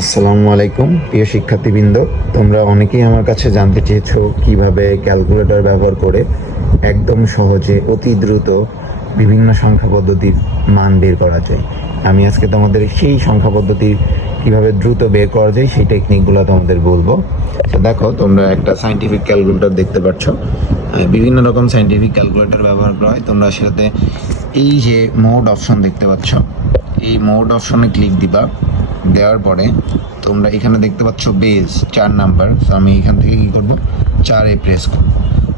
আসসালামু আলাইকুম প্রিয় শিক্ষার্থীবৃন্দ, তোমরা অনেকেই আমার কাছে জানতে চেয়েছো কিভাবে ক্যালকুলেটর ব্যবহার করে একদম সহজে অতি দ্রুত বিভিন্ন সংখ্যা পদ্ধতির মান বের করা যায়। আমি আজকে তোমাদের সেই সংখ্যা পদ্ধতির কিভাবে দ্রুত বের করা যায় সেই টেকনিকগুলো তোমাদের বলবো। তো দেখো, তোমরা একটা সায়েন্টিফিক ক্যালকুলেটর দেখতে পাচ্ছ। বিভিন্ন রকম সায়েন্টিফিক ক্যালকুলেটর ব্যবহার করা হয়। তোমরা সেটাতে এই যে মোড অপশন দেখতে পাচ্ছ, এই মোড অপশনে ক্লিক দিবা। দেওয়ার পরে তোমরা এখানে দেখতে পাচ্ছ বেজ 4 নাম্বার। সো আমি এখান থেকে কী করবো, 4-এ প্রেস করব।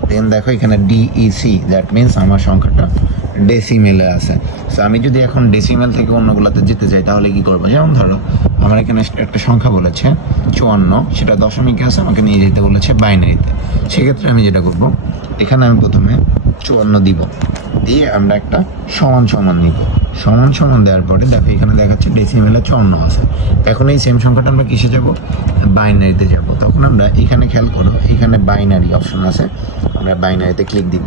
দেন দেখো এখানে ডিইসি, দ্যাট মিনস আমার সংখ্যাটা ডেসিমেলে আছে। সো আমি যদি এখন ডেসিমেল থেকে অন্যগুলোতে যেতে চাই তাহলে কি করবো, যেমন ধরো আমার এখানে একটা সংখ্যা বলেছে 54, সেটা দশমিকে আছে, আমাকে নিয়ে যেতে বলেছে বাইনারিতে। সেক্ষেত্রে আমি যেটা করব, এখানে আমি প্রথমে 54 দিব, দিয়ে আমরা একটা সমান সমান নিব। সমান সমান দেওয়ার পরে দেখো এখানে দেখাচ্ছে ডেসিমেলে 54 আছে। এখন এই সেম সংখ্যাটা আমরা কিসে যাব, বাইনারিতে যাব। তখন আমরা এখানে খেয়াল করো, এখানে বাইনারি অপশন আছে, আমরা বাইনারিতে ক্লিক দিব।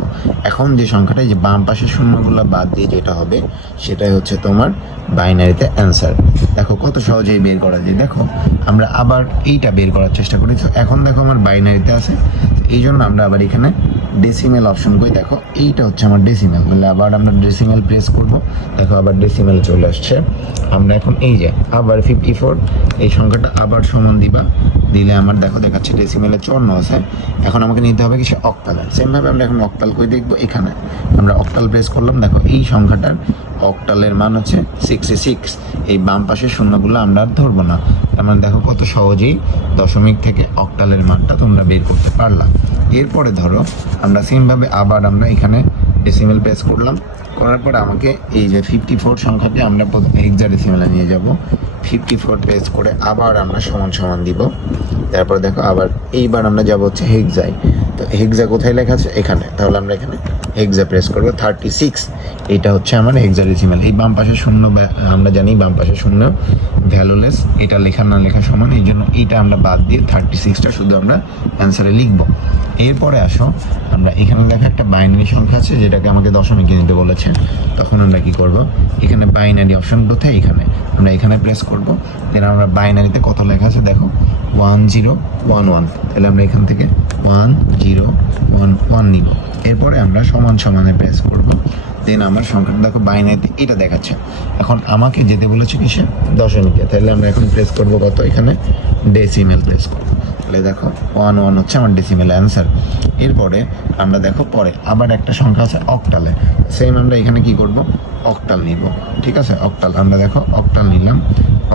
এখন যে সংখ্যাটা, যে বাম পাশের শূন্যগুলো বাদ দিয়ে যেটা হবে সেটাই হচ্ছে তোমার বাইনারিতে অ্যান্সার। দেখো কত সহজেই বের করা যায়। দেখো আমরা আবার এইটা বের করার চেষ্টা করি। তো এখন দেখো আমার বাইনারিতে আছে, এই জন্য আমরা আবার এখানে ডেসিমেল অপশন করি। দেখো এইটা হচ্ছে আমার ডেসিমেল, বলে আবার আমরা ডেসিমেল প্রেস করব। দেখো আবার ডেসিমেল চলে আসছে। আমরা এখন এই যে আবার 54 এই সংখ্যাটা আবার সমান দিবা, দিলে আমার দেখো দেখাচ্ছে ডেসিমেলে 54 আছে। এখন আমাকে নিতে হবে কিছু অক্টালে। সেমভাবে আমরা এখন অক্টাল করে দেখবো। এখানে আমরা অক্টাল প্রেস করলাম। দেখো এই সংখ্যাটার অক্টালের মান হচ্ছে 66। এই বাম পাশের শূন্যগুলো আমরা আর ধরবো না। তার মানে দেখো কত সহজেই দশমিক থেকে অক্টালের মানটা তোমরা বের করতে পারলাম। এরপরে ধরো আমরা সেমভাবে আবার আমরা এখানে ডেসিমেল প্রেস করলাম। করার পরে আমাকে এই যে 54 সংখ্যাকে আমরা হেক্সাডেসিমেলে নিয়ে যাব। 54 প্রেস করে আবার আমরা সমান সমান দিব। তারপর দেখো আবার এইবার আমরা যাব হচ্ছে হেক্সায়। তো হেক্সা কোথায় লেখা আছে, এখানে। তাহলে আমরা এখানে হেক্সা প্রেস করবো। 36 এটা হচ্ছে আমার হেক্সাডেসিমেল। এই বাম পাশে শূন্য, আমরা জানি বাম পাশে শূন্য ভ্যালুলেস, এটা লেখা না লেখা সমান। এই জন্য এইটা আমরা বাদ দিয়ে 36টা শুধু আমরা অ্যান্সারে লিখব। এরপরে আসো, আমরা এখানে দেখা একটা বাইনারি সংখ্যা আছে যেটাকে আমাকে দশমিকে নিতে বলেছে। তখন আমরা কি করব, এখানে বাইনারি অপশন কোথায়, এখানে আমরা এখানে প্রেস করব। দেন আমরা বাইনারিতে কত লেখা আছে দেখো 1011। তাহলে আমরা এখান থেকে 1011 নিব। এরপরে আমরা সমান সমানে প্রেস করব। দেন আমার সংখ্যাটা দেখো বাইনারিতে এটা দেখাচ্ছে। এখন আমাকে যেতে বলেছে কিসে, দশমিকে। তাহলে আমরা এখন প্রেস করব কত, এখানে ডেসিমেল প্রেস করব। তাহলে দেখো 11 হচ্ছে আমার ডেসিমেল অ্যান্সার। এরপরে আমরা দেখো পরে আবার একটা সংখ্যা আছে অক্টালে। সেম আমরা এখানে কি করব, অক্টাল নিব। ঠিক আছে, অক্টাল আমরা দেখো অক্টাল নিলাম।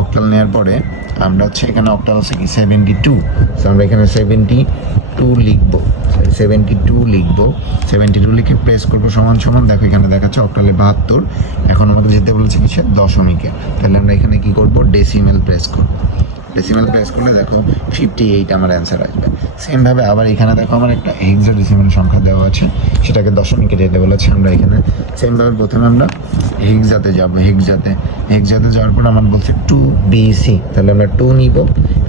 অক্টাল নেওয়ার পরে আমরা হচ্ছে এখানে অক্টাল আছে কি 72। সো আমরা এখানে 72 লিখবো। 72 লিখবো। 72 লিখে প্রেস করবো সমান সমান। দেখো এখানে দেখাচ্ছে অক্টালে 72। এখন আমাদের যেতে বলেছে কিছু দশমিকে। তাহলে আমরা এখানে কি করব, ডেসিমেল প্রেস করব। ডেসিমেল প্রেস করলে দেখো 58 আমার অ্যান্সার আসবে। সেমভাবে আবার এখানে দেখো আমার একটা হেক্সাডেসিমেল সংখ্যা দেওয়া আছে, সেটাকে দশমিকে যেতে বলেছে। আমরা এখানে সেমভাবে প্রথমে আমরা হেক্সাতে যাব। হেক্সাতে যাওয়ার পর আমার বলছে 2BC। তাহলে আমরা 2 নিব।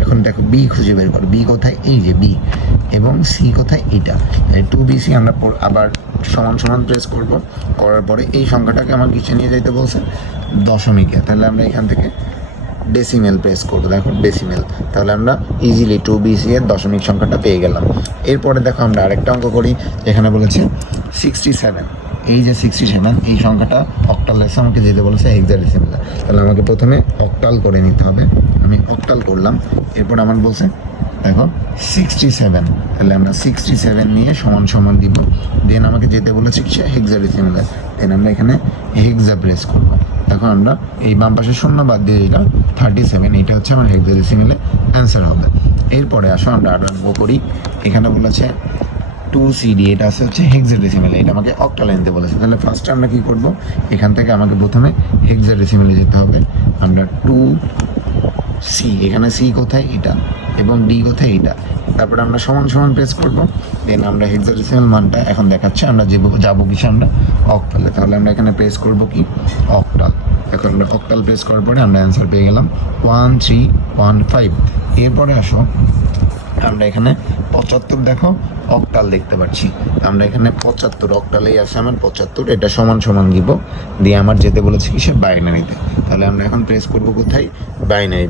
এখন দেখো বি খুঁজে বের করো, বি কোথায়, এই যে বি, এবং সি কোথায়, এইটা। 2BC আমরা আবার সমান সমান প্রেস করব। করার পরে এই সংখ্যাটাকে আমার কিসে নিয়ে যাইতে বলছে, দশমিকে। তাহলে আমরা এখান থেকে ডেসিমেল প্রেস করবো। দেখো ডেসিমেল, তাহলে আমরা ইজিলি 2BC এর দশমিক সংখ্যাটা পেয়ে গেলাম। এরপরে দেখো আমরা আরেকটা অঙ্ক করি, যেখানে বলেছে 67। এই যে 67 এই সংখ্যাটা অক্টাল এসে আমাকে যেতে বলেছে হেক্সাডেসিমেল। তাহলে আমাকে প্রথমে অক্টাল করে নিতে হবে। আমি অক্টাল করলাম। এরপর আমার বলছে দেখো 67। তাহলে আমরা 67 নিয়ে সমান সমান দিব। দেন আমাকে যেতে বলেছে কি হেক্সাডেসিমেলে। দেন আমরা এখানে হেক্সা প্রেস করবো। দেখো আমরা এই বাম পাশে শূন্য বাদ দিয়ে এটা 37, এটা হচ্ছে আমার হেক্সাডেসিমেলে অ্যান্সার হবে। এরপরে আসো আমরা আরম্ভ করি। এখানে বলেছে 2CD, এটা হচ্ছে হেক্সাডেসিমেলে, এটা আমাকে অক্টালে নিতে বলেছে। তাহলে ফার্স্টে আমরা কি করব, এখান থেকে আমাকে প্রথমে হেক্সাডেসিমেলে যেতে হবে। আমরা 2C, এখানে সি কোথায়, এটা, এবং ডি কোথায়, এটা। তারপরে আমরা সমান সমান প্রেস করব। দেন আমরা হেক্সাডেসিমেল মানটা এখন দেখাচ্ছে, আমরা যাবো কিসে, আমরা অক্টালে। তাহলে আমরা এখানে প্রেস করব কি, অক্টাল। এখন আমরা অক্টাল প্রেস করার পরে আমরা অ্যান্সার পেয়ে গেলাম 1315। এরপরে আসো আমরা এখানে 75 দেখো অক্টাল দেখতে পাচ্ছি, আমরা এখানে 75 অক্টালেই আছে আমার 75, এটা সমান সমান দিব, দিয়ে আমার যেতে বলেছে কিসে বাইনারিতে। তাহলে আমরা এখন প্রেস করবো কোথায়,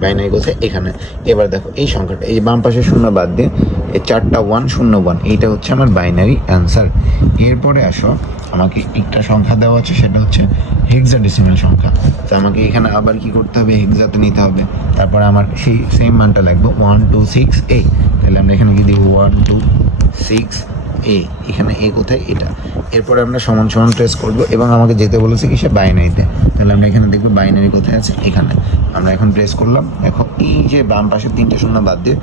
বাইনারি কোথায়, এখানে। এবার দেখো এই সংখ্যাটা, এই বাম পাশে শূন্য বাদ দিয়ে এই 4টা 1 0 1, এইটা হচ্ছে আমার বাইনারি অ্যান্সার। এরপরে আসো, আমাকে একটা সংখ্যা দেওয়া আছে, সেটা হচ্ছে হেক্সাডেসিমাল সংখ্যা। তো আমাকে এখানে আবার কি করতে হবে, হেক্সাতে নিতে হবে, তারপরে আমার সেই সেম মানটা লাগবে 1 2 6 8। তাহলে আমরা এখানে কি দিব 1 2 6 এ, এখানে এ কোথায়, এটা। এরপরে আমরা সমান সমান প্রেস করব এবং আমাকে যেতে বলেছে কি সে বাইনারিতে। তাহলে আমরা এখানে দেখবো বাইনারি কোথায় আছে, এখানে। আমরা এখন প্রেস করলাম, দেখো এই যে বাম পাশে 3টে শূন্য বাদ দিয়ে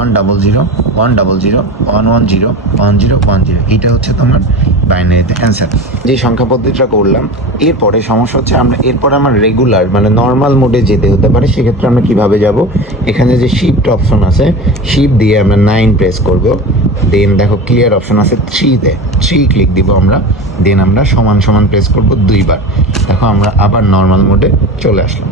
1 0 0 1 0 0 1 1 0 1 0 1 0, এইটা হচ্ছে তোমার বাইনারিতে অ্যান্সার। যে সংখ্যা পদ্ধতিটা করলাম, এরপরে সমস্যা হচ্ছে আমরা এরপরে আমার রেগুলার মানে নর্মাল মোডে যেতে হতে পারে, সেক্ষেত্রে আমরা কিভাবে যাব, এখানে যে শিফট অপশন আছে, শিফট দিয়ে আমরা 9 প্রেস করব, দেন দেখো ক্লিয়ার অপশন আছে 3-তে, 3 ক্লিক দিব আমরা, দেন আমরা সমান সমান প্রেস করব 2 বার। দেখো আমরা আবার নর্মাল মোডে চলে আসলাম।